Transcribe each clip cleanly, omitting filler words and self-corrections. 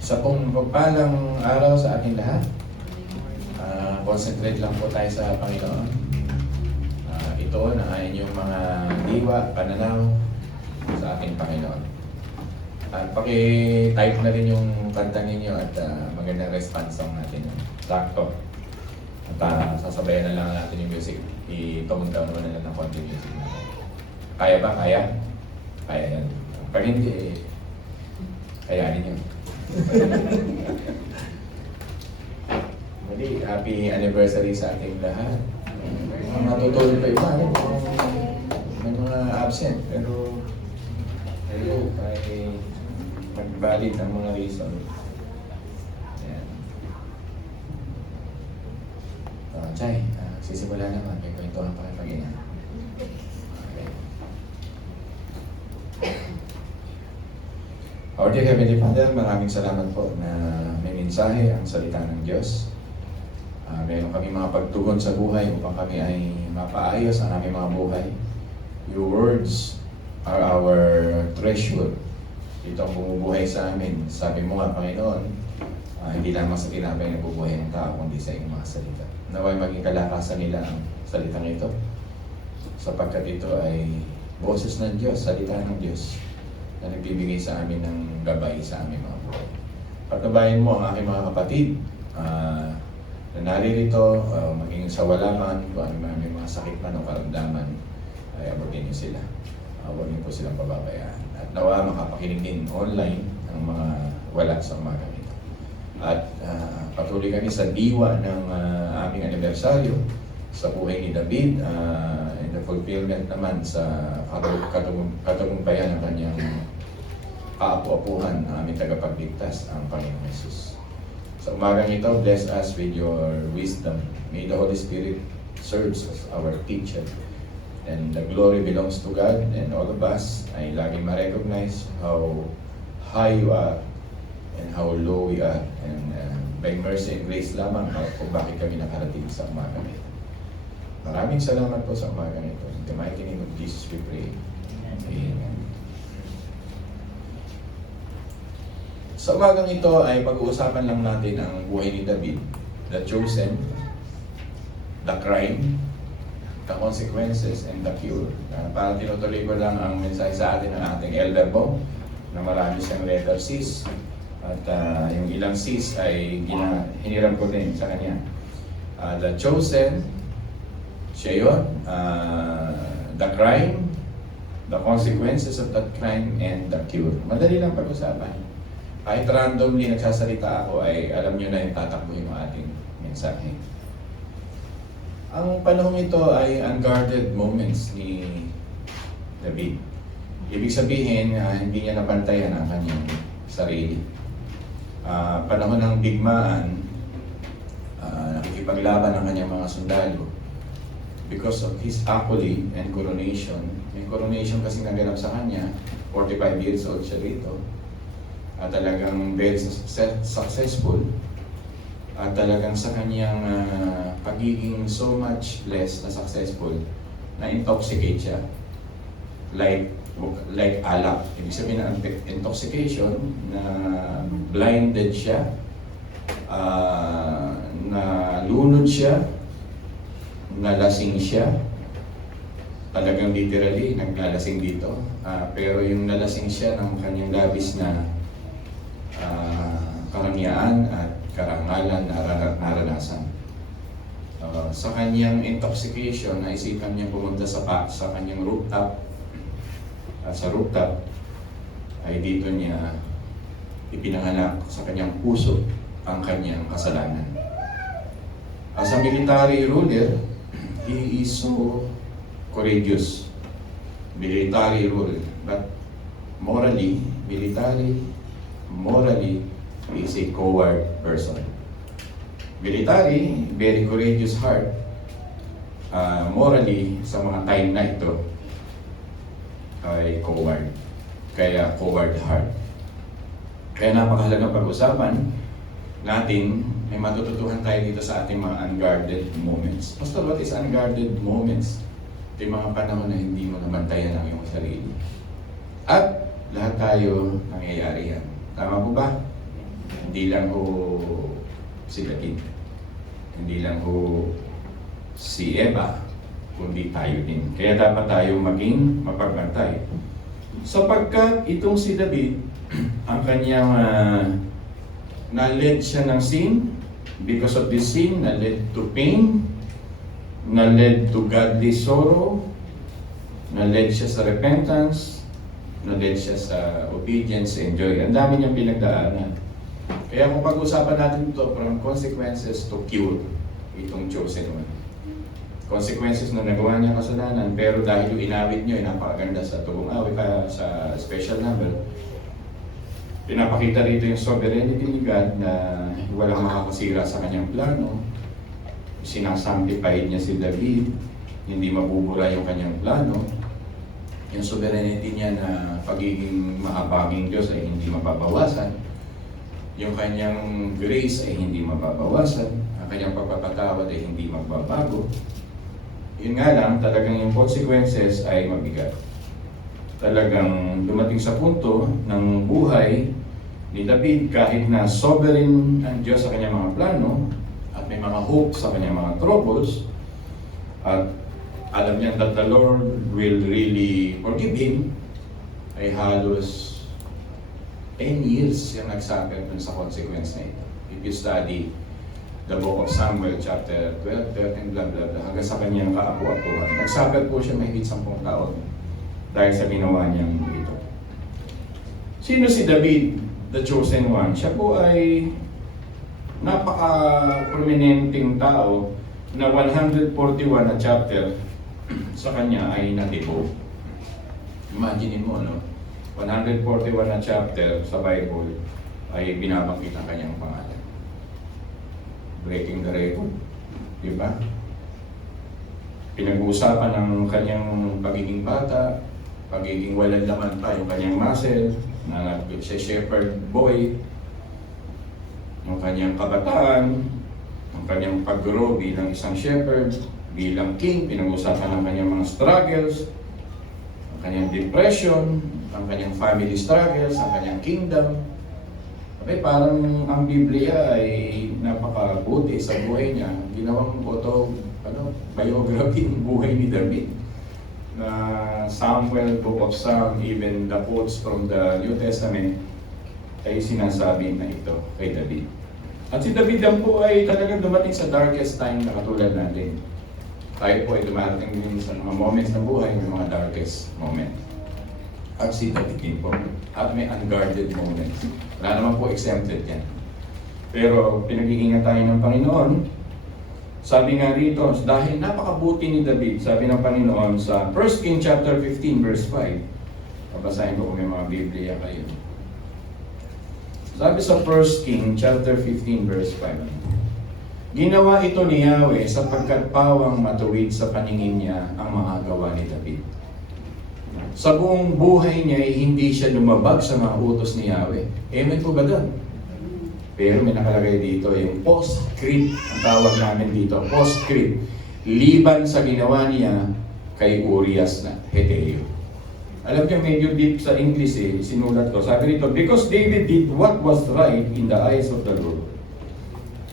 Isa pong pagpalang araw sa ating lahat. Concentrate lang po tayo sa Panginoon. Ito na ay inyong mga diwa, pananaw sa ating Panginoon. At paki-type na rin yung kanta ninyo at magandang response song natin. Sakto. At sasabayan na lang natin yung music. I-tone down mo na lang ng konti music natin. Kaya ba? Kaya? Kaya yan. Pag hindi, kayanin yun. Muli, happy anniversary sa ating lahat. Mga matutulog pa iba, may mga absent, pero kayo ay mag-valid ang mga reason. Ayan. Chay, sisimula naman, may kwentuhan pa kayo pag-ina. Our dear Heavenly Father, maraming salamat po na may mensahe ang salita ng Diyos. Meron kami mga pagtugon sa buhay upang kami ay mapaayos ang aming mga buhay. Your words are our treasure. Ito ang bumubuhay sa amin. Sabi mo nga, Panginoon, hindi lamang sa tinapay na bubuhay ng tao, kundi sa iyong mga salita. Naway maging kalakasan nila ang salitang ito, sapagkat ito ay boses ng Diyos, salita ng Diyos, na nagbibigay sa amin ng gabay sa aming mga buhay. Pagkabayan mo ang aking mga kapatid na naririto, maging sa wala man, kung ano may mga sakit man o karamdaman, ay abutin niyo sila. Huwag niyo po silang pababayaan. At nawa makapakinig din online ang mga wala sa umaga nito. At patuloy kami sa diwa ng aming anibersaryo sa buhay ni David, and the fulfillment naman sa katagumpayan ng kanyang kaapu-apuhan ng aming tagapagligtas, ang Panginoong Jesus. Sa umagang ito, bless us with your wisdom. May the Holy Spirit serves as our teacher. And the glory belongs to God, and all of us ay laging ma-recognize how high you are and how low we are. And by mercy and grace lamang kung bakit kami nakarating sa umagang ito. Maraming salamat po sa umagang ito. In the mighty name of Jesus we pray. Amen. Sa umagang ito ay pag-uusapan lang natin ang buhay ni David, the chosen, the crime, the consequences, and the cure. Para tinutuloy ko lang ang mensahe sa atin ng ating Elder Bo, na marami siyang letter C's. At yung ilang C's ay hiniram ko din sa kanya. The chosen, siya yun, the crime, the consequences of that crime, and the cure. Madali lang pag-usapan. Kahit randomly nagsasalita ako ay alam nyo na yung tatakbuhin ng ating mensahe. Ang panahon ito ay unguarded moments ni David. Ibig sabihin, hindi niya nabantayan ang kanyang sarili. Panahon ng digmaan, nakikipaglaban ang kanyang mga sundalo because of his accolade and coronation. May coronation kasi naganap sa kanya, 45 years old siya rito. At talagang very successful. At talagang sa kanyang pagiging so much blessed na successful, na intoxicate siya. Like alak. Ibig sabihin ng intoxication, na blinded siya, na lunod siya, nalasing siya. Talagang literally, naglalasing dito. Pero yung nalasing siya ng kanyang labis na karangyaan at karangalan na naranasan. Sa kanyang intoxication, naisipan niya pumunta sa kanyang rooftop. At sa rooftop, ay dito niya ipinanganak sa kanyang puso ang kanyang kasalanan. As a military ruler, he is so courageous. Military ruler. But morally, he is a coward person. Military, very courageous heart. Morally, sa mga time na ito, ay coward. Kaya coward heart. Kaya napakahalagang pag-usapan natin, may matututuhan tayo dito sa ating mga unguarded moments. Pastor, what is unguarded moments? Ito yung mga panahon na hindi mo nabantayan ang iyong sarili. At lahat tayo nangyayari yan. Tama po ba? Hindi lang ho si David, hindi lang ho si Eva, kundi tayo din. Kaya dapat tayo maging mapagbantay. Sapagkat itong si David, ang kanyang na-led siya ng sin, because of this sin, na-led to pain, na-led to godly sorrow, na-led siya sa repentance, na-led siya sa obedience and joy. Ang dami niyang pinagdaanan. Kaya kung pag-usapan natin ito from consequences to cure, itong chosen one. Consequences na nagawa niya kasalanan, pero dahil yung inawit niyo ay napakaganda sa tugong awit, kaya sa special number, pinapakita rito yung sovereignty ni God na walang makakasira sa kanyang plano. Sinasamplified niya si David, hindi mabubura yung kanyang plano. Yung sovereignty niya na pagiging mahabaging Diyos ay hindi mababawasan. Yung kanyang grace ay hindi mababawasan. Ang kanyang pagpapatawad ay hindi magbabago. Yun nga lang, talagang yung consequences ay mabigat. Talagang dumating sa punto ng buhay ni David, kahit na sovereign ang Diyos sa kanyang mga plano, at may mga hope sa kanyang mga troubles, at alam niya that the Lord will really forgive him, ay halos 10 years yung nagsuffer dun sa consequence na ito. If you study the book of Samuel, chapter 12, 13, blah, blah, blah, hanggang sa kanyang kaapu-apuhan. Nagsuffer po siya mahigit 10 taon dahil sa ginawa niyang ito. Sino si David, the chosen one? Siya po ay napaka-prominenteng tao na 141 na chapter sa kanya ay natibo. Imagine mo, no? 141 na chapter sa Bible ay binabanggit ang kanyang pangalan. Breaking the record. Diba? Pinag-uusapan ng kanyang pagiging bata, pagiging walang laman pa yung kanyang muscle, na siya shepherd boy, yung kanyang kabataan, ang kanyang pag-grow bilang isang shepherd, bilang king, pinag-uusapan ng kanyang mga struggles, ang kanyang depression, ang kanyang family struggles, ang kanyang kingdom. Okay, parang ang Biblia ay napakabuti sa buhay niya. Ginawang biography ng buhay ni David. Na Samuel, Book of Psalm, even the quotes from the New Testament ay sinasabi na ito kay David. At si David lang po ay talagang dumating sa darkest time na katulad natin. Tayo po ay dumarating din sa mga moments ng buhay, may mga darkest moment. At si David din po. At may unguarded moments. Wala naman po exempted yan. Pero pinag-iingat tayo ng Panginoon. Sabi nga rito, dahil napakabuti ni David, sabi ng Panginoon sa 1 King chapter 15 verse 5. Babasahin ko kung may mga Biblia kayo. Sabi sa 1 King chapter 15 verse 5. Ginawa ito ni Yahweh sapagkat pawang matuwid sa paningin niya ang mga gawa ni David. Sa buong buhay niya ay hindi siya lumabag sa mga utos ni Yahweh. Amen po ba doon? Pero may nakalagay dito yung postscript, ang tawag namin dito, postscript. Liban sa ginawa niya kay Urias na Heteo. Alam niyo, medyo deep sa English sinulat ko. Sabi rito, because David did what was right in the eyes of the Lord,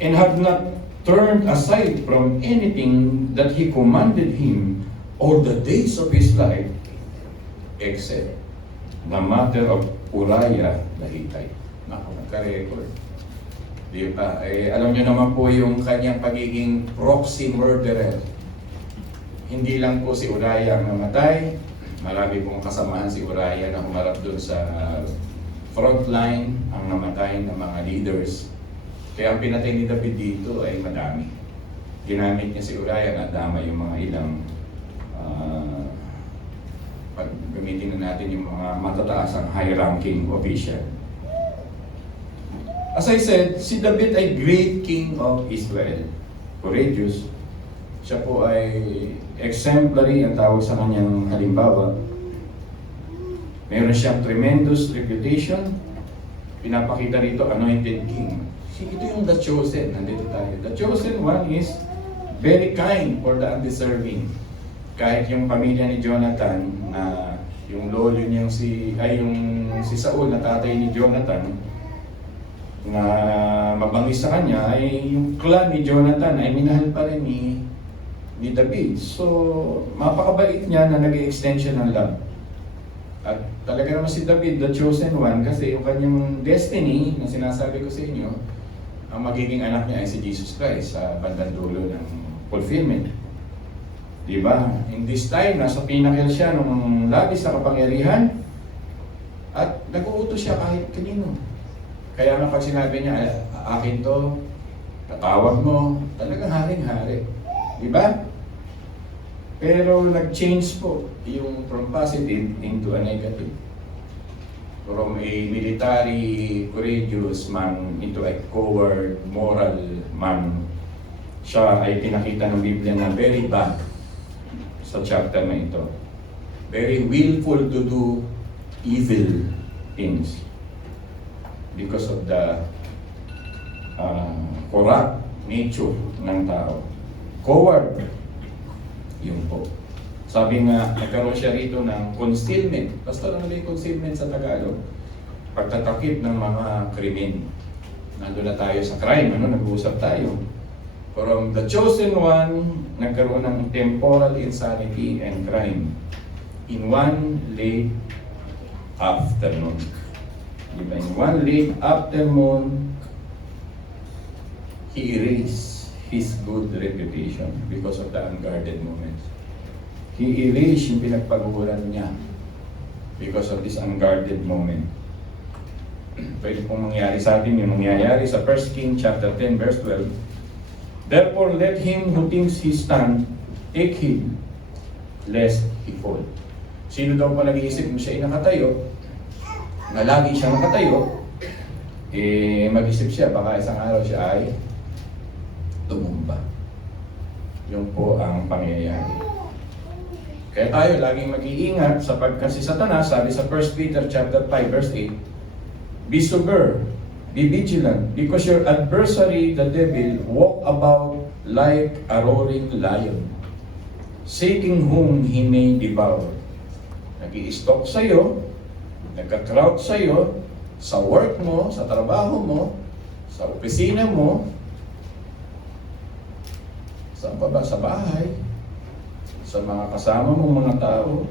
and had not turned aside from anything that he commanded him all the days of his life, except the matter of Uriah the Hittite. Naka-record. Di ba? Alam niyo naman po yung kanyang pagiging proxy murderer. Hindi lang po si Uriah ang namatay. Marami pong kasamahan si Uriah na humarap doon sa frontline, ang namatay ng mga leaders. Kaya ang pinatay ni David dito ay madami. Ginamit niya si Uriah na dama yung mga ilang pag gamitin na natin yung mga matataas ang high-ranking official. As I said, si David ay great king of Israel. Courageous. Siya po ay exemplary, ang tawag sa kanyang halimbawa. Meron siyang tremendous reputation. Pinapakita rito, anointed king. Ito yung the chosen. Nandito tayo. The chosen one is very kind for the undeserving. Kahit yung pamilya ni Jonathan, na yung lolo niyang si Saul na tatay ni Jonathan, na mabangis sa kanya ay yung clan ni Jonathan ay minahal pa rin ni David. So, mapakabait niya na nag-extension ng love. At talaga naman si David, the chosen one, kasi yung kanyang destiny na sinasabi ko sa inyo, ang magiging anak niya ay si Jesus Christ sa bandang dulo ng fulfillment. Diba? In this time, nasa pinakil siya ng labis na kapangyarihan at nag-uutos siya kahit kanino. Kaya nga pag sinabi niya, akin to, tatawag mo, talagang haring-hari. Diba? Pero nag-change po yung from positive into a negative. From a military, courageous man into a coward, moral man. Siya ay pinakita ng Biblia na very bad sa chapter na ito. Very willful to do evil things because of the corrupt nature ng tao. Coward. Yun po. Sabi nga, nagkaroon siya rito ng concealment. Basta ano yung concealment sa Tagalog? Pagtatakip ng mga krimen. Nandun na tayo sa crime, nag-uusap tayo. From the chosen one, nagkaroon ng temporal insanity and crime in one late afternoon. Diba? In one late afternoon, he erased his good reputation because of the unguarded moments. He erased yung pinagpagulan niya because of this unguarded moment. Pwede pong mangyari sa atin yung mangyayari sa 1 King chapter 10 verse 12. Therefore let him who thinks he stand take heed lest he fall. Sino daw pa nag-iisip mo siya ay nakatayo, na lagi siya nakatayo, mag-isip siya baka isang araw siya ay tumumba. Yun po ang pangyayari. Kaya tayo laging mag-iingat sapagkat si Satanas, sabi sa 1 Peter chapter 5 verse 8, be sober, be vigilant, because your adversary, the devil, walk about like a roaring lion, seeking whom he may devour. Nag-i-stalk sa'yo, nagka-crowd sa'yo, sa work mo, sa trabaho mo, sa opisina mo, saan pa ba? Sa bahay, sa mga kasama mong mga tao,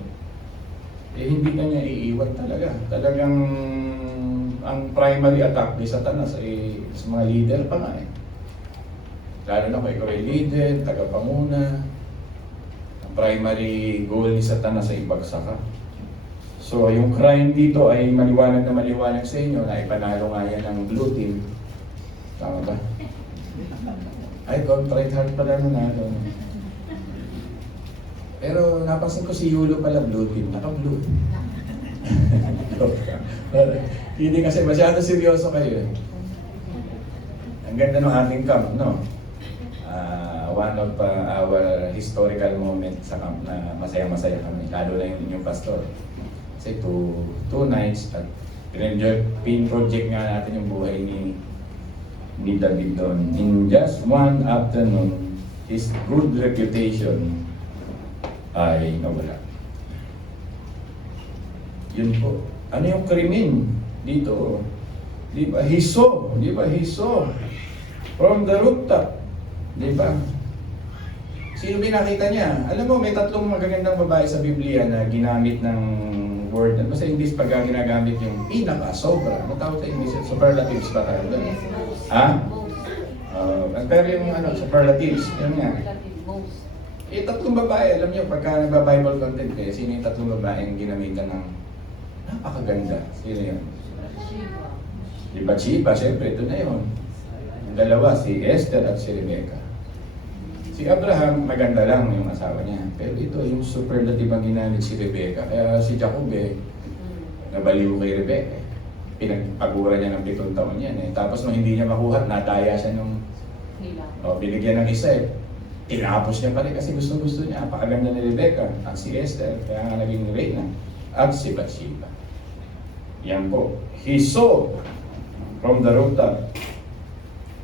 hindi ka niya iiwan talaga. Talagang ang primary attack ni Satanas ay sa mga leader pa nga eh. Lalo na kung ikaw ay leader, tagapanguna, ang primary goal ni Satanas ay ibagsak ka. So yung crime dito ay maliwanag na maliwanag sa inyo na ipanalo nga yan ng blue team. Tama ba? Ay, contract hard pala nanalo. Pero napansin ko si Yulo pala blue team, naka-blue. Hindi kasi masyado seryoso kayo eh. Ang ganda ng ating camp, no? One of our historical moment sa camp na masaya-masaya kami, lalo na yung inyong pastor. Kasi two nights at pin-project nga natin yung buhay ni David doon. In just one afternoon, his good reputation ay nawala. Yun po. Ano yung krimen dito? Di ba? He saw. Di ba? He saw from the rooftop. Di ba? Sino binakita niya? Alam mo, may tatlong magagandang babae sa Biblia na ginamit ng word. Basta English pag ginagamit yung pinaka-sobra. Ano tawag sa English? Superlatives pa tayo doon. Ha? Pero yung superlatives. Yun nga. Tatlong babae. Alam niyo, pagka nagba-Bible content sino yung tatlong babae yung ginamitan ng napakaganda? Sino yun? Di Bathsheba, siyempre, ito na yun. Dalawa, si Esther at si Rebecca. Si Abraham, maganda lang yung asawa niya. Pero ito, yung superlative ang ginamit si Rebecca. Kaya si Jacob nabaliw kay Rebecca. Pinagpagura niya ng 7 taon yan Tapos nung hindi niya makuha, nadaya siya nung binigyan ng isa tinapos niya pa rin kasi gusto niya. Apakaganda ni Rebecca at si Esther. Kaya nga naging reyna. At si Bathsheba. Yan po. He saw from the rooftop.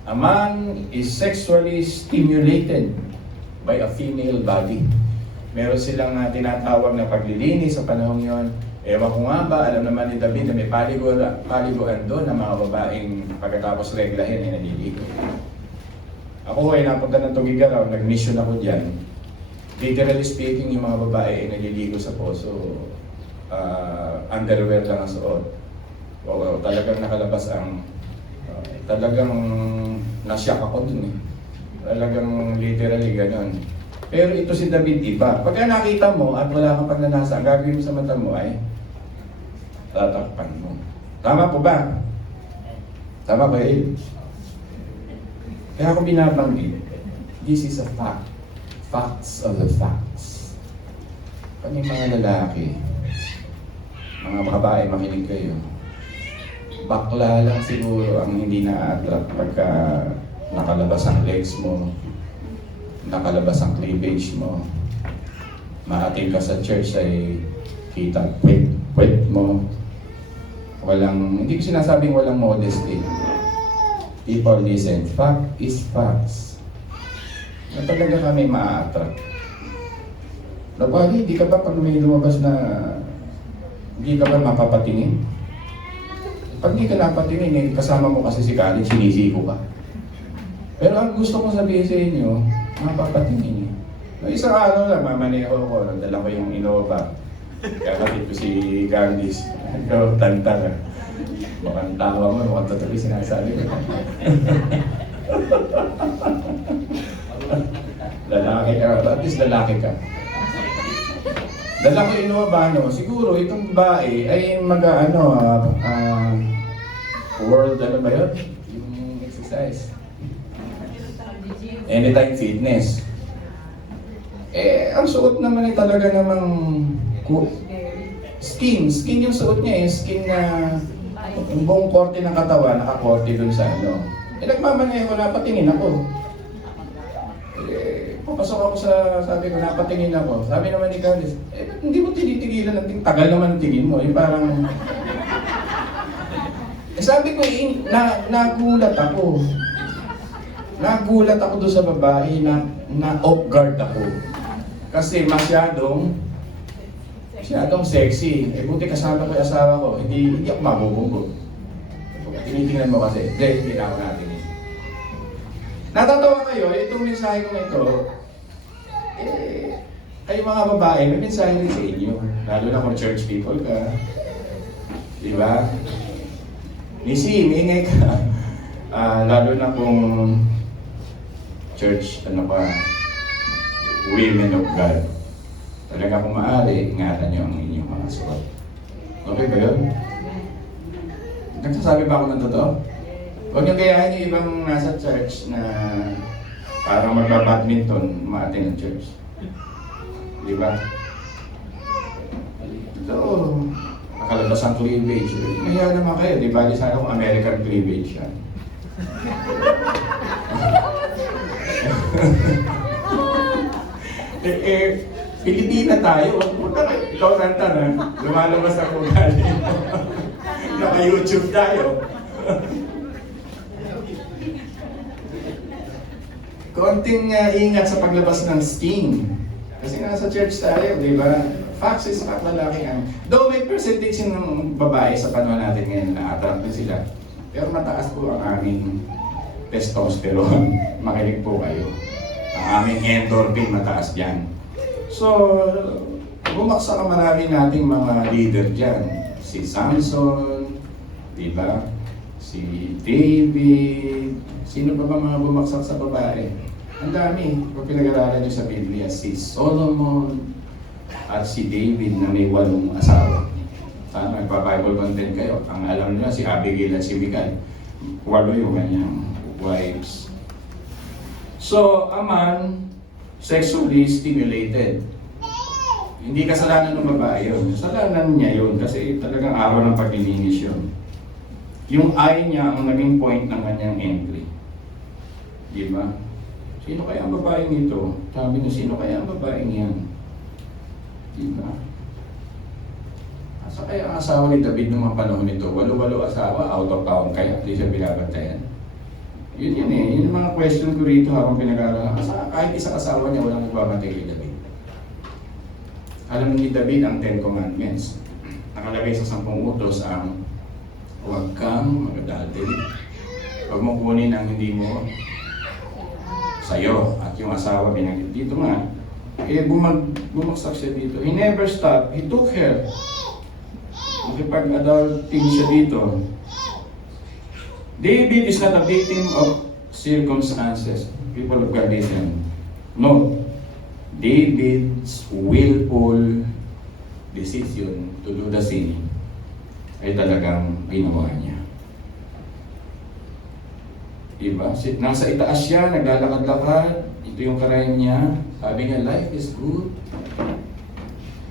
A man is sexually stimulated by a female body. Meron silang tinatawag na paglilinis sa panahon yon. Ewan ko nga ba, alam naman ni David na may paliguan doon ng mga babaeng pagkatapos reglahin ay naliligo. Ako ay napunta ng Tugigaraw, nag-mission ako dyan. Literally speaking, yung mga babae ay naliligo sa poso. Underwear lang ang suot. O talagang nakalabas ang... talagang nasyak ako dun eh. Talagang literally ganon. Pero ito si David iba. Pagka nakita mo at wala kang pagnanasa, ang gagawin mo sa mata mo ay tatakpan mo. Tama po ba? Tama ba yun? Kaya ako binabanggit, this is a fact. Facts of the facts. Pag yung mga lalaki, mga babae, makinig kayo. Bakla lang siguro ang hindi na-attract pagka nakalabas ang legs mo, nakalabas ang cleavage mo, maating ka sa church ay kita kwet mo. Walang, hindi ko sinasabing walang modesty. People listen. Fact is facts. Na talaga kami ma-attract. Nabali, hindi ka ba pag may lumabas na hindi ka ba mapapatingin? Pag hindi ka napatingin, eh, kasama mo kasi si Khalid, sinisiko ka. Pero ang gusto kong sabihin sa inyo, mapapatingin. No, isang araw lang, mamaneho ko, dala ko yung Innova. Kakapit ko si Gandhis. Ikaw, tanta ka. Mukhang tawa mo, mukhang totally sinasabi ko. Lalaki ka, at least lalaki ka. Dala ko Innova, no? Siguro itong babae ay world, ano ba yun? Yung exercise. Anytime fitness. Eh, ang suot naman ay talaga namang skin yung suot niya eh, skin na yung buong korte ng katawan, nakakorte dun sa ano. Eh, nagmamaneho ko, napatingin ako. Eh, papasok ako sabi ko, napatingin ako. Sabi naman ni Carlos, eh, hindi mo tinitigilan ng tagal naman ang tingin mo. Yung parang... Eh, sabi ko, nagulat ako. Nagulat ako doon sa babae na off guard ako. Kasi masyadong sexy. Eh, buti kasama ko yung asawa ko. Hindi ako mabubugbog. Tinitingnan mo kasi. Hindi na ako natin. Natatawa kayo, itong mensahe ko ito, kayo mga babae, may mensahe rin sa inyo. Lalo na kung church people ka. Diba? Missy, maingay ka. Lalo na kung church, women of God. Talaga kung maaari, ingatan niyo ang inyong mga suot. Okay ba yun? Nagsasabi ba ako ng totoo? Huwag niyo gayahin yung ibang nasa church na parang magba-badminton, umaating ng church. Di ba? Ito, nakalabas ang cleavage. Kaya naman kayo, di ba? Di sana kung American cleavage yan. Pilipina tayo. Ikaw kanta na. Lumalabas ako galing. Naka-YouTube tayo. Konting ingat sa paglabas ng skin. Kasi nasa church tayo, di ba? Facts is fact, lalaki ang... Though may percentage ng babae sa panahon natin ngayon na attract na sila. Pero mataas po ang aming testosterone. Makinig po kayo. Ang aming endorphin mataas dyan. So, bumaksak ang marami nating mga leader dyan. Si Samson, di ba? Si David, sino pa ba mga bumaksak sa babae? Ang dami. Kung pinag-aralan nyo sa Biblia, si Solomon at si David na may 8 asawa. Sana nagpa-Bible content kayo. Ang alam nyo, si Abigail at si Michal. 8 yung kanyang wives. So, a man, sexually stimulated. Hindi kasalanan ng babae yun. Kasalanan niya yun kasi talagang araw ng paglilinis yun. Yung eye niya ang naging point ng kanyang entry. Di ba? Sino kaya ang babaeng ito? Sabi niya, sino kaya ang babaeng yan? Di ba? Asa kaya ang asawa ni David ng mga panahon nito? 8 asawa, out of town kaya hindi siya binabantayan. Yun eh. Yun yung mga question ko rito habang pinag-aaralan. Kahit isang asawa niya, walang nagbabantay kay David. Alam ni David ang 10 Commandments. nakalagay sa 10 utos ang huwag kang mag-adultery. Huwag mo kunin ang hindi mo sa'yo at yung asawa binanggit dito nga. Kaya bumagsak siya dito. He never stopped. He took her. Nakipag-adulting siya dito. David is not a victim of circumstances. People of God, listen. No. David's willful decision to do the sin ay talagang ginawa niya. Diba? Nasa itaas siya, naglalakad-lakad. Ito yung karayan niya. Sabi niya, life is good.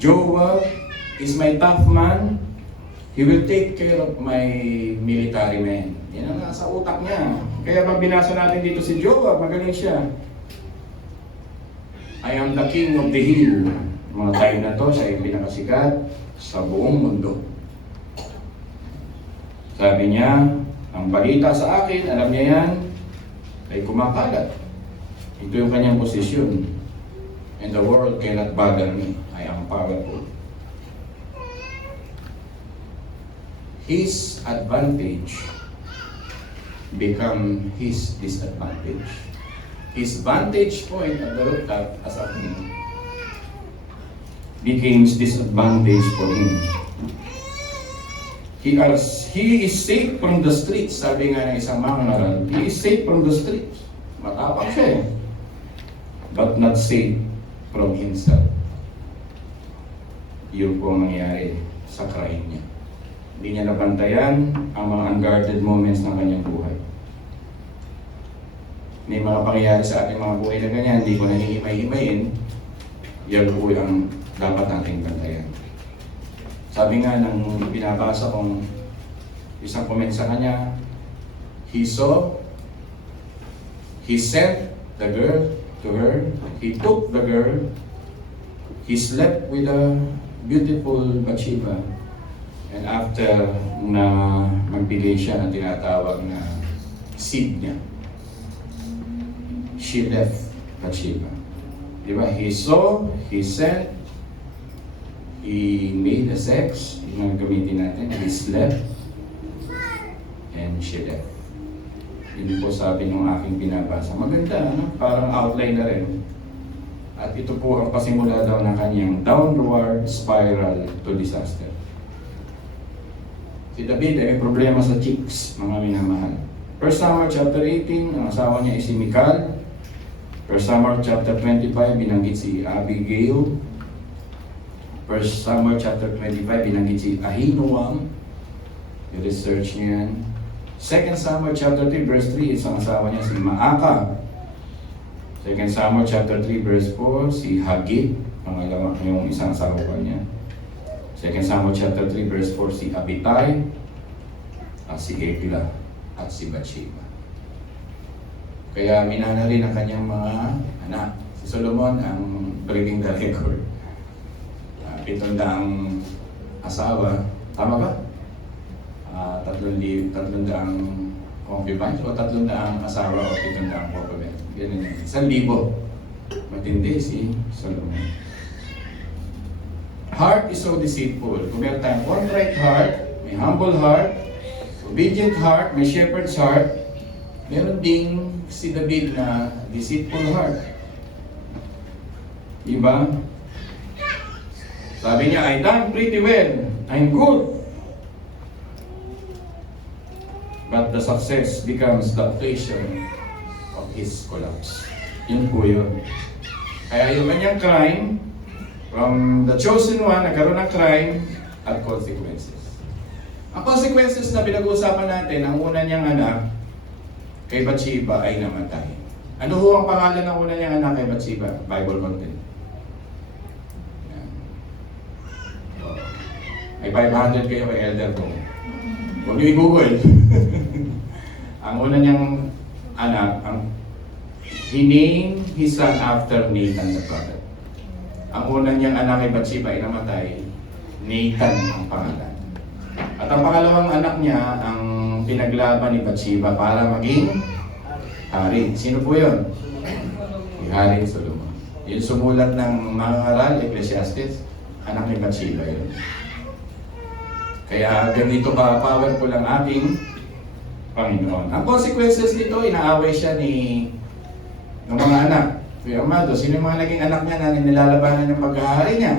Joab is my tough man. He will take care of my military men. Yan ang nasa utak niya. Kaya pag binasa natin dito si Joab, magaling siya. I am the king of the hill. Mga time na to, siya yung pinakasikat sa buong mundo. Sabi niya, ang balita sa akin, alam niya yan, ay kumakalat. Ito yung kanyang posisyon. And the world cannot bother me. I am powerful. His advantage become his disadvantage. His vantage point at the rooftop as a king became disadvantage for him. He is safe from the streets, sabi nga ng isang mangaral. He is safe from the streets. Matapang siya eh. But not safe from himself. Yun po ang nangyari sa crime niya. Hindi niya nabantayan ang mga unguarded moments ng kanyang buhay. May mga pangyayari sa ating mga buhay na ganyan, hindi ko nanihimay-himayin. Yan po ang dapat nating bantayan. Sabi nga nang binabasa kong isang comment sa kanya, he saw, he sent the girl to her, he took the girl, he slept with a beautiful Bathsheba, and after na magbigay siya ng tinatawag na seed niya, she left Bathsheba. Diba? He saw, he sent, he made a sex, yung gamitin natin, he slept, and she left. Yun po sabi ng aking binabasa. Maganda, ano? Parang outline na rin. At ito po ang pasimula daw ng kanyang downward spiral to disaster. Si David ay may problema sa chicks, mga minamahal. 1 Samuel chapter 18, ang asawa niya ay si Michal. 1 Samuel chapter 25, binanggit si Abigail. 1 Samuel chapter 25, binanggit si Ahinoam. I-research niyo yan. 2 Samuel chapter 3, verse 3, isang asawa niya si Maaka. 2 Samuel chapter 3, verse 4, si Hagit. Pangalawa yung isang asawa niya. 2 Samuel chapter 3, verse 4, si Abitai. At si Egla. At si Bathsheba. Kaya minana rin ang kanyang mga anak. Si Solomon ang breaking the record. 700 asawa. Tama ba? 300 concubines o 300 asawa o 700 concubines. Ganun yan. 1,000. Matindi si Solomon. Heart is so deceitful. Kung meron tayong contrite heart, may humble heart, obedient heart, may shepherd's heart, meron ding si David na deceitful heart. Diba? Sabi niya, I done pretty well. I'm good. But the success becomes the occasion of his collapse. Yun po yun. Kaya yung kanyang crime, from the chosen one, nagkaroon ng crime at consequences. Ang consequences na pinag-uusapan natin, ang una niyang anak, kay Bathsheba ay namatay. Ano ho ang pangalan ng una niyang anak kay Bathsheba? Bible content. May 500 kayo kay elder ko. Huwag niyo i-google. Ang una niyang anak, he named his son after Nathan the prophet. Ang una niyang anak kay Bathsheba ay namatay, Nathan ang pangalan. At ang pangalawang anak niya, ang pinaglaban ni Bathsheba para maging hari. Sino po yun? Si Hari Solomon. Yung sumulat ng mga aral, Ecclesiastes, anak ni Bathsheba yun. Kaya ganito ka powerful ang ating Panginoon. Ang consequences nito, inaaway siya ng mga anak. Kuya Amado, sino yung mga naging anak niya na nilalabanan ng paghahari niya?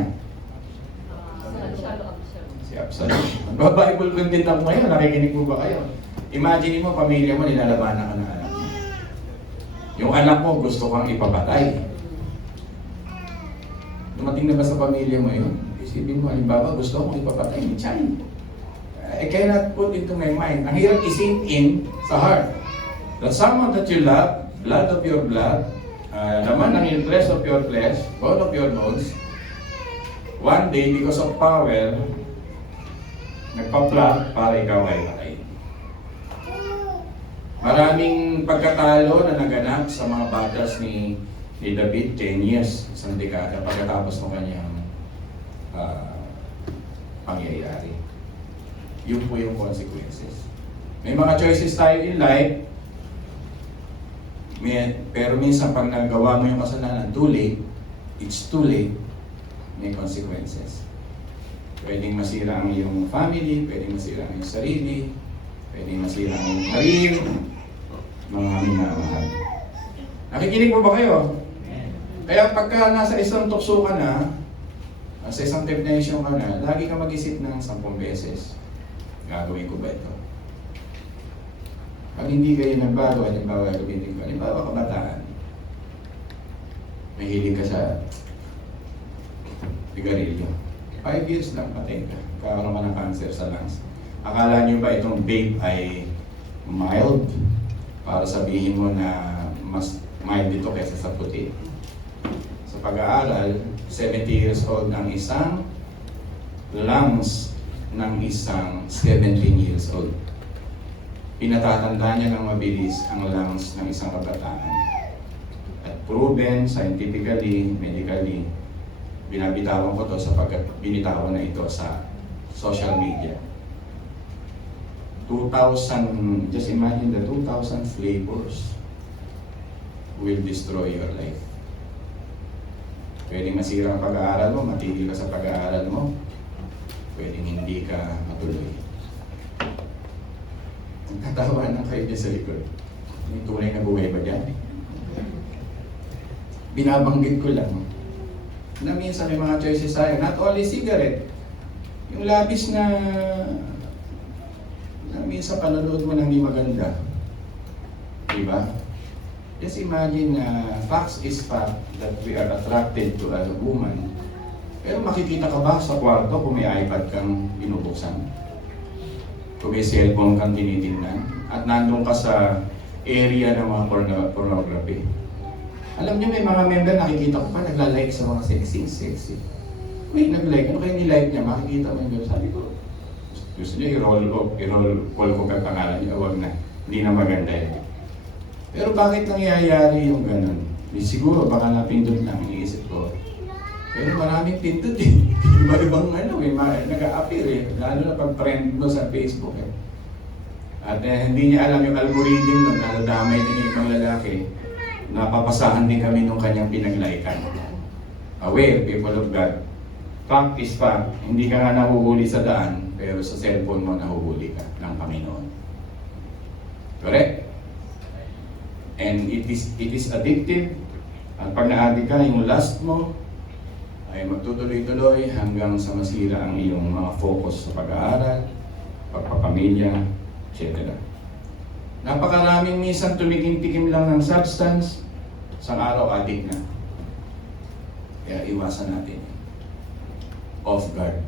Si Absalom. Nagba-Bible content ako ngayon, nakikinig mo ba kayo? Imagine mo, pamilya mo, nilalabanan ka ng anak mo. Yung anak mo, gusto kang ipapatay. Dumating na ba sa pamilya mo yun? Isipin mo, halimbawa, gusto kong ipapatay ni Chan. I cannot put into my mind. Ang hirap i-sink in sa heart. That someone that you love, blood of your blood, laman ng flesh of your flesh, bone of your bones, one day, because of power, nagpa-plot para ikaw ay patay. Maraming pagkatalo na naganap sa mga batas ni David, 10 years, isang dekada, pagkatapos ng kanyang pangyayari. Yun po yung consequences. May mga choices tayo in life, pero minsan pag nagawa mo yung kasalanan, too late, it's too late, may consequences. Pwedeng masira ang iyong family, pwedeng masira ang iyong sarili, pwedeng masira ang iyong career, mga minamahal. Nakikinig mo ba kayo? Kaya pagka nasa isang tukso ka na, sa isang temptation ka na, lagi ka mag-isip ng 10 beses. Gagawin ko ba ito? Pag hindi kayo nagbago, halimbawa gamitin ko, halimbawa kabataan, mahilig ka sa sigarilyo. 5 years lang, patay ka. Kakaroon ka ng cancer sa lungs. Akala nyo ba itong vape ay mild? Para sabihin mo na mas mild ito kaysa sa puti. Sa pag-aaral, 70 years old ang isang lungs ng isang 17 years old. Pinatatanda niya ng mabilis ang lungs ng isang kabataan. At proven, scientifically, medically, binabitawan ko to sapagkat binitawan na ito sa social media. 2,000, just imagine the 2,000 flavors will destroy your life. Pwedeng masira ang pag-aaral mo, matigil ka sa pag-aaral mo, pwedeng hindi ka matuloy. Nagtatawanan kayo dyan sa likod. Yung tunay na buhay ba dyan? Binabanggit ko lang na minsan may mga choices tayo, not only cigarette, yung labis na minsan panonood mo nang di maganda. Diba? Just imagine na facts is fact that we are attracted to a woman. Pero makikita ka ba sa kwarto kung may iPad kang binubuksan? Kung may cellphone kang tinitingnan? At nandun ka sa area ng mga pornography. Alam niyo may mga member nakikita ko pa nagla-like sa mga sexy. Wait, nag-like. Ano kayo ni-like niya? Makikita mo yung sabi ko. Gusto niyo i-roll call ko ka pangalan niya. Huwag na. Hindi na maganda yun. Pero bakit nangyayari yung ganun? Siguro baka napindot lang, iniisip ko. Pero maraming pindot eh. Iba-ibang nag-a-appear eh. Lalo na pag-trend mo sa Facebook eh. At hindi niya alam yung algorithm nun, nadadamay din yung ibang lalaki. Napapasahan din kami nung kanyang pinag-likean. Aware, people of God. Fact is fact, hindi ka nga nahuhuli sa daan, pero sa cellphone mo nahuhuli ka ng Panginoon. Correct? And it is addictive. At pag na-addict ka, yung lust mo ay magtutuloy-tuloy hanggang sa masira ang iyong mga focus sa pag-aaral, pagpapamilya, etc. Napakaraming minsan tumikim-tikim lang ng substance, isang araw addict na. Kaya iwasan natin. Off guard.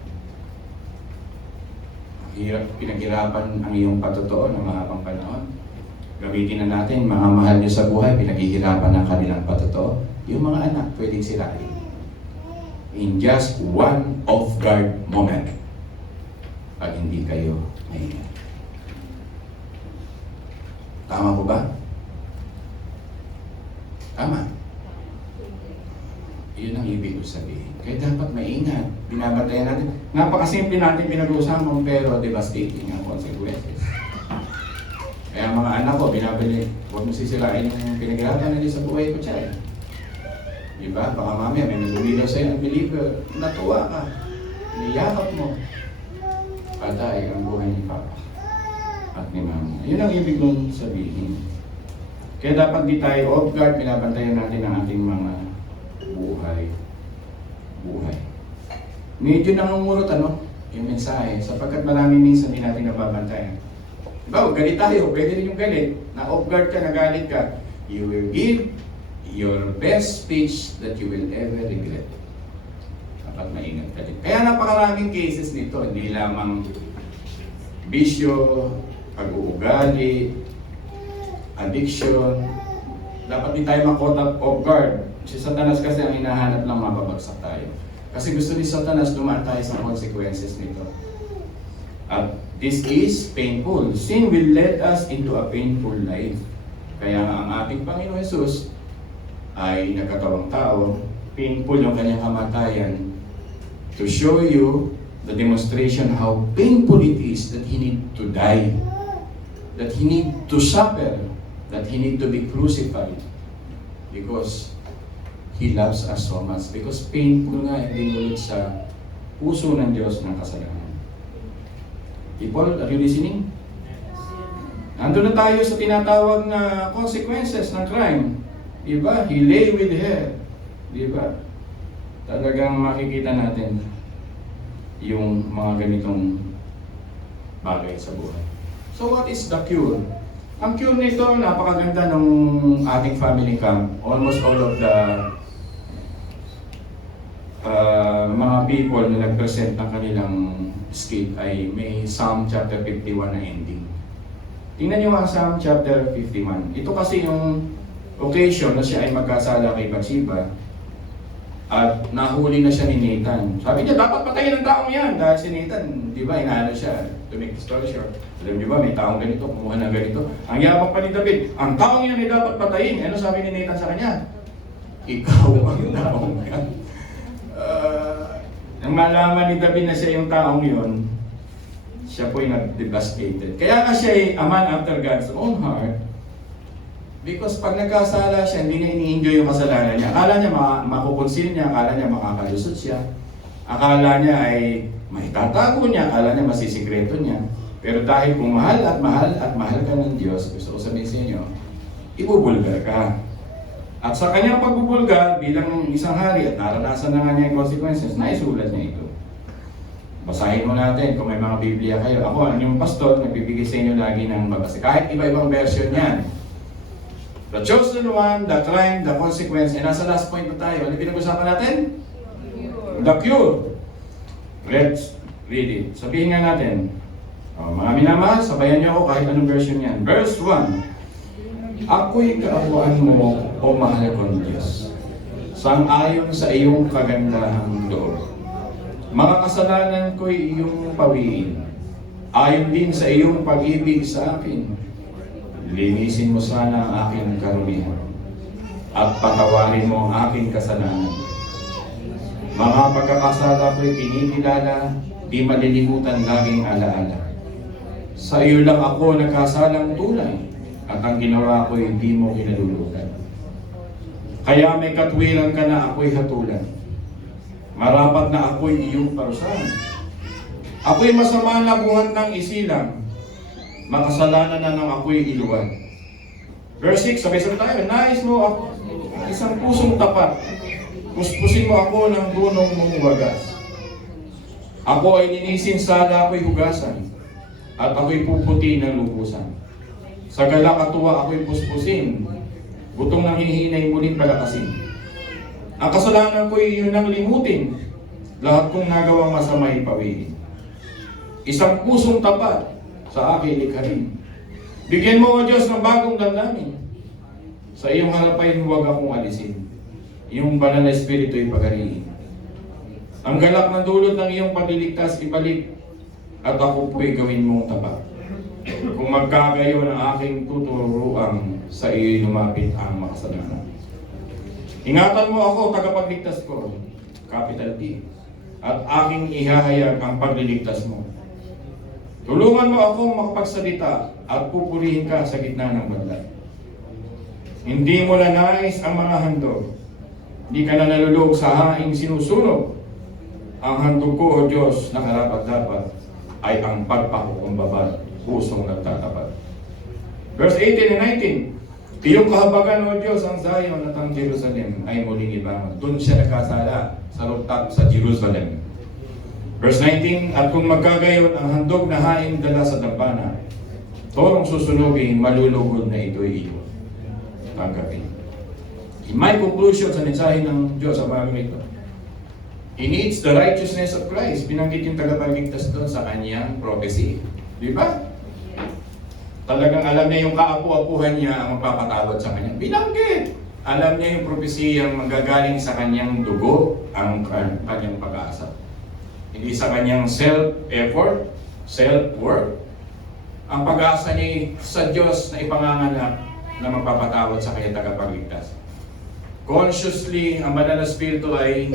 Pinaghirapan ang iyong patotoo ng mahabang panahon. Gamitin na natin, mga mahal niyo sa buhay, pinaghihirapan ng kanilang patotoo. Yung mga anak, pwedeng sirain. In just one off-guard moment. Pag hindi kayo maingat. Tama po ba? Tama. Yun ang ibig ko sabihin. Kaya dapat maingat. Binabantayan natin. Napakasimple natin pinag-uusapan pero devastating ang consequences. Kaya mga anak ko, binabalik, huwag mo sisirain yung pinaghirapan nila sa buhay ko, chay. Diba? Baka mamaya may nagulilaw sa'yo ng believer, natuwa ka, niyakap mo. patay ang buhay ni Papa at ni Mama. Yun ang ibig kong sabihin. Kaya dapat di tayo off guard, pinabantayan natin ang ating mga buhay. Medyo nangungurot yung mensahe, sapagkat marami minsan din natin nababantayan. Diba, galit tayo, pwede rin yung galit, na off guard ka, nagalit ka, you will give your best speech that you will ever regret. Dapat maingat ka din. Kaya napakaraming cases nito, hindi lamang bisyo, pag-uugali, addiction. Dapat din tayo makota off guard. Si Satanas kasi ang hinahanap lang mababagsak tayo. Kasi gusto ni Satanas dumaan tayo sa consequences nito. At this is painful. Sin will lead us into a painful life. Kaya nga ang ating Panginoon Jesus ay nagkatawang tao, painful yung kanyang kamatayan to show you the demonstration how painful it is that He need to die, that He need to suffer, that He need to be crucified because He loves us so much. Because painful nga dinulot sa puso ng Diyos ng kasalanan. People, are you listening? Nandun na tayo sa tinatawag na consequences ng crime. Diba? He lay with her. Diba? Talagang makikita natin yung mga ganitong bagay sa buhay. So what is the cure? Ang cure nito, napakaganda ng ating family camp. Almost all of the mga people na nag-present ng kanilang skit ay may Psalm chapter 51 na ending. Tingnan niyo ang Psalm chapter 51. Ito kasi yung occasion na siya ay magkasala kay Bathsheba at nahuli na siya ni Nathan. Sabi niya, dapat patayin ang taong yan dahil si Nathan, di ba, inaano siya, to make the story short. Alam niyo ba, may taong ganito, kumuha ng ganito. Ang yabang pa ni David, ang taong yan ay dapat patayin. Ano sabi ni Nathan sa kanya? Ikaw ang taong yan. Nang malaman ni David na siya yung taong yun, siya po'y nag-devastated. Kaya nga siya ay a man after God's own heart. Because pag nagkasala siya, hindi niya ini-enjoy yung kasalanan niya. Akala niya makukonsil niya, akala niya makakalusot siya. Akala niya ay maitatago niya, akala niya masisikreto niya. Pero dahil kung mahal at mahal ka ng Diyos, gusto ko sabihin sa inyo, ibubulgar ka. At sa kanyang pagbubulgar, bilang isang hari at naranasan na nga niya yung consequences, naisulat niya ito. Basahin mo natin kung may mga Biblia kayo. Ako, yung pastor, nagbibigay sa inyo lagi ng babasa. Kahit iba-ibang version yan. The chosen one, the crime, the consequence. And nasa last point na tayo. Ano pinag-usapan natin? The cure. Let's read it. Sabihin nga natin. Mga minamahal, sabayan niyo ako kahit anong version yan. Verse 1. Ako'y kaabuan mo, o mahal kong Diyos, sang-ayon sa iyong kagandahang loob. Mga kasalanan ko'y iyong pawiin, ayon din sa iyong pag-ibig sa akin. Linisin mo sana ang aking karumihan, at patawarin mo ang aking kasalanan. Mga pagkakasala ko'y kinikilala, di malilimutan laging alaala. Sa iyo lang ako nagkasalang tunay, at ang ginawa ko hindi mo kinalulugan. Kaya may katwiran ka na ako'y hatulan. Marapat na ako'y iyong parusahan. Ako'y masama na buhat ng isilang. Makasalanan na ng ako'y iluwan. Verse 6, sabay-sabay tayo. Nais mo ako, isang pusong tapat. Puspusin mo ako ng bunong mong wagas. Ako ay linisin, sala ako'y hugasan. At ako'y puputi ng lubusan. Sa galak at tuwa ako'y puspusin, butong ng hinihinay muling palakasin. Ang kasalanan ko'y iyong nang limutin, lahat kong nagawang masama'y pawiin. Isang pusong tapat sa akin likhain. Bigyan mo, O Diyos, ng bagong damdamin. Sa iyong harapan huwag akong alisin. Iyong banal na espiritu'y pagariin. Ang galak na dulot ng iyong pagliligtas ibalik, at ako po'y gawin mong tapat. Kung magkagayo ng aking tuturuan, sa iyo lumapit ang makasalanan. Ingatan mo ako, tagapagligtas ko, capital T, at aking ihahayag ang pagliligtas mo. Tulungan mo akong makapagsalita at pupurihin ka sa gitna ng banlat. Hindi mo na nais ang mga handog. Di ka na nalulog sa haing sinusunog. Ang handog ko, O Diyos, na karapat-dapat ay ang pagpakukumbaba, pusong nagtatapat. Verse 18 and 19, iyong kahabagan, O Diyos, ang Zion at ang Jerusalem ay muling ibangon. Doon siya nagkasala sa rooftop sa Jerusalem. Verse 19, at kung magkagayon ang handog na haing dala sa dambana, torong susunugin, malulugod na ito'y iyo. Tanggapin. In my conclusion sa mensahe ng Diyos sa mga ito, He needs the righteousness of Christ. Binanggit yung tagapagligtas doon sa kanyang prophecy. Di ba? Talagang alam niya yung kaapu-apuhan niya ang magpapatawad sa kanya. Binanggit! Alam niya yung prophecy ang magagaling sa kanyang dugo, ang kanyang pag-asa. Hindi sa kanyang self-effort, self-work. Ang pag-asa niya sa Diyos na ipanganganak na magpapatawad sa kanyang tagapagligtas. Consciously, ang banal na spirito ay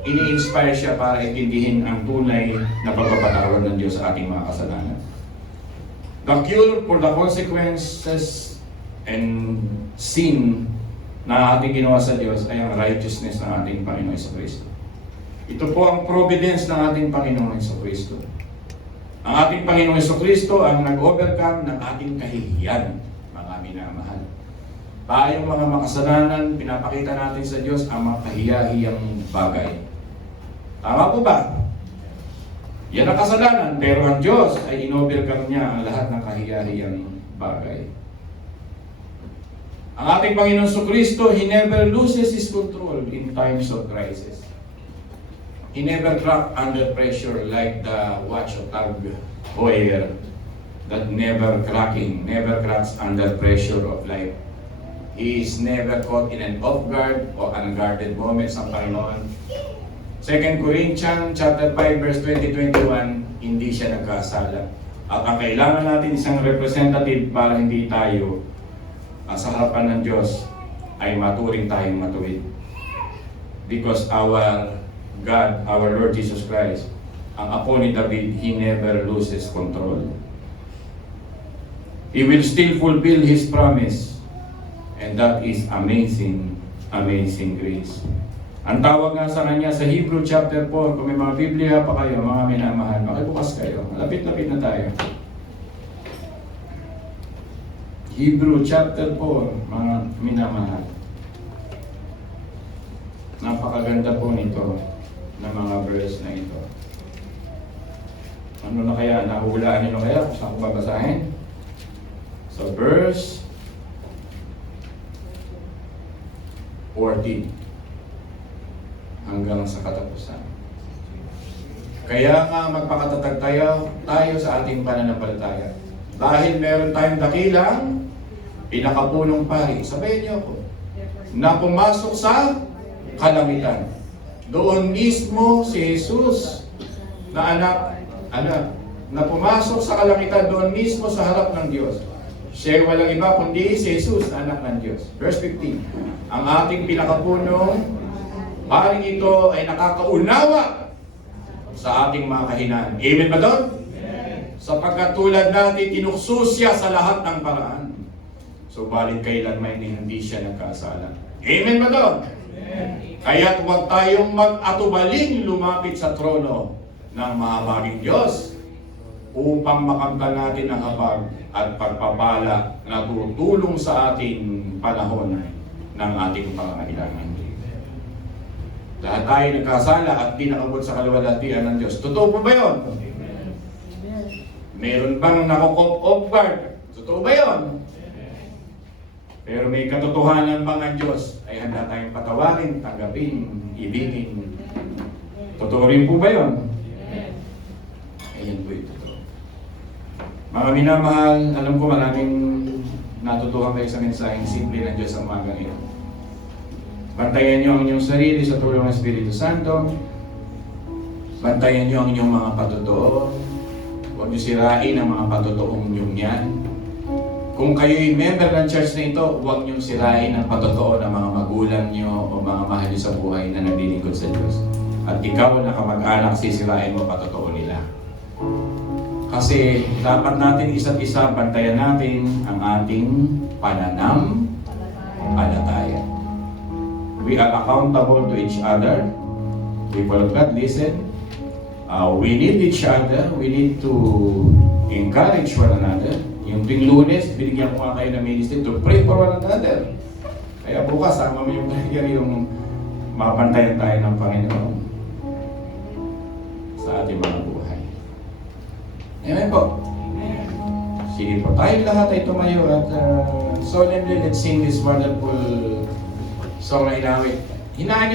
ini-inspire siya para intindihin ang tunay na pagpapatawad ng Diyos sa ating mga kasalanan. The cure for the consequences and sin na ating ginawa sa Diyos ay ang righteousness ng ating Panginoon Jesucristo. Ito po ang providence ng ating Panginoon Jesucristo. Ang ating Panginoon Jesucristo ang nag-overcome ng ating kahihiyan, mga minamahal. Tayong mga makasalanan, pinapakita natin sa Diyos ang mga kahiyahiyang bagay. Tama po ba? Yan ang kasalanan, pero ang Diyos ay in-overcome niya ang lahat ng kahiyahiyang bagay. Ang ating Panginoon Jesucristo, He never loses His control in times of crisis. He never cracked under pressure like the watch of tug Heuer that never cracks under pressure of life. He is never caught in an off-guard or unguarded moments ang Panginoon. 2 Corinthians chapter 5 verse 20-21, hindi siya nagkasala. At ang kailangan natin isang representative para hindi tayo sa harapan ng Diyos ay maturing tayong matuwid. Because our God, our Lord Jesus Christ, ang apo ni David, He never loses control. He will still fulfill His promise. And that is amazing, amazing grace. Ang tawag nga sa kanya sa Hebrew chapter 4, kung may mga Biblia pa kayo, mga minamahal, makibukas kayo. Lapit-lapit na tayo. Hebrew chapter 4, mga minamahal. Napakaganda po nito ng mga verse na ito. Ano na kaya? Nahuhulaan nyo na kaya kung saan ko babasahin? So verse 14 hanggang sa katapusan. Kaya nga magpakatatag tayo sa ating pananampalataya. Dahil meron tayong dakilang pinakapunong pari. Sabayin niyo ako. Na pumasok sa kalamitan. Doon mismo si Jesus na anak, na pumasok sa kalamitan doon mismo sa harap ng Diyos. Siya walang iba kundi si Jesus, anak ng Diyos. Verse 15. Ang ating pinakapunong paring ito ay nakakaunawa sa ating mga kahinaan. Amen ba doon? Sapagkat tulad natin, tinukso siya sa lahat ng paraan. Subalit kailanman hindi siya nagkasala. Amen ba doon? Kaya't huwag tayong mag-atubaling lumapit sa trono ng mahabaging Diyos upang makamtan natin ang habag at pagpapala na tutulong sa ating panahon ng ating pangangailangan. Lahat tayo nagkasala at di nakabot sa kaluwalhatian ng Diyos. Totoo po ba yun? Meron bang nakukop-off guard? Totoo ba yun? Pero may katotohanan bang ang Diyos ay handa tayong patawarin, tanggapin, ibigin? Totoo rin po ba yun? Ayan po ito. Mga minamahal, alam ko maraming natutuhan kayo sa mensaheng simple ng Diyos ang umagang ito. Bantayan niyo ang inyong sarili sa tulong ng Espiritu Santo. Bantayan niyo ang inyong mga patotoo. Huwag niyo sirain ang mga patotoong inyong yan. Kung kayo'y member ng church na ito, huwag niyong sirain ang patotoo ng mga magulang niyo o mga mahal niyo sa buhay na naglilingkod sa Diyos. At ikaw na kamag-anak, sisirain mo patotoo nila. Kasi dapat natin isa't isa, bantayan natin ang ating pananampalataya. We are accountable to each other. People of God, listen. We need each other. We need to encourage one another. Yung tuwing Lunes, binigyan ko nga kayo ng ministry to pray for one another. Kaya bukas, sama mo yung yung mapantayan tayo ng Panginoon sa ating mga buhay. Amen po. Sige po, tayo lahat ay tumayo at solemnly let's sing this wonderful song na inawit. Hinaan